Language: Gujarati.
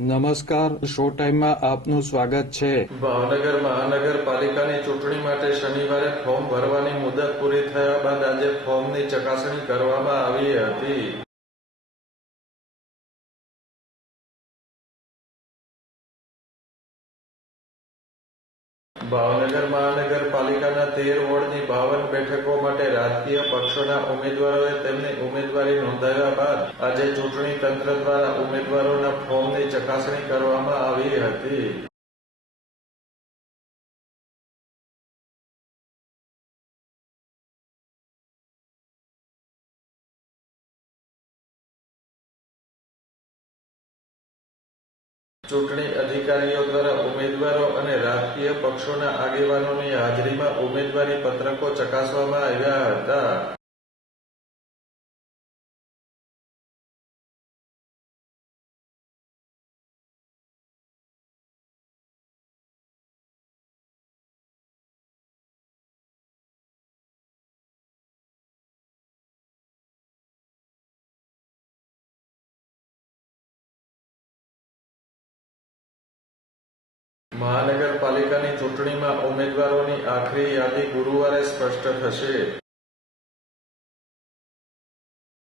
નમસ્કાર, શો ટાઈમમાં આપનું સ્વાગત છે. ભાવનગર મહાનગરપાલિકાની ચૂંટણી માટે શનિવારે ફોર્મ ભરવાની મુદત પૂરી થયા બાદ આજે ફોર્મની ચકાસણી કરવામાં આવી હતી. ભાવનગર મહાનગરપાલિકાના 13 વોર્ડની 52 બેઠકો માટે રાજકીય પક્ષોના ઉમેદવારોએ તેમની ઉમેદવારી નોંધાવ્યા બાદ આજે ચૂંટણી તંત્ર દ્વારા ઉમેદવારોના ફોર્મની ચકાસણી કરવામાં આવી હતી. ચૂંટણી અધિકારીઓ દ્વારા ઉમેદવારો અને રાજકીય પક્ષોના આગેવાનોની હાજરીમાં ઉમેદવારી પત્રકો ચકાસવામાં આવ્યા હતા. મહાનગરપાલિકાની ચૂંટણીમાં ઉમેદવારોની આખરી યાદી ગુરુવારે સ્પષ્ટ થશે.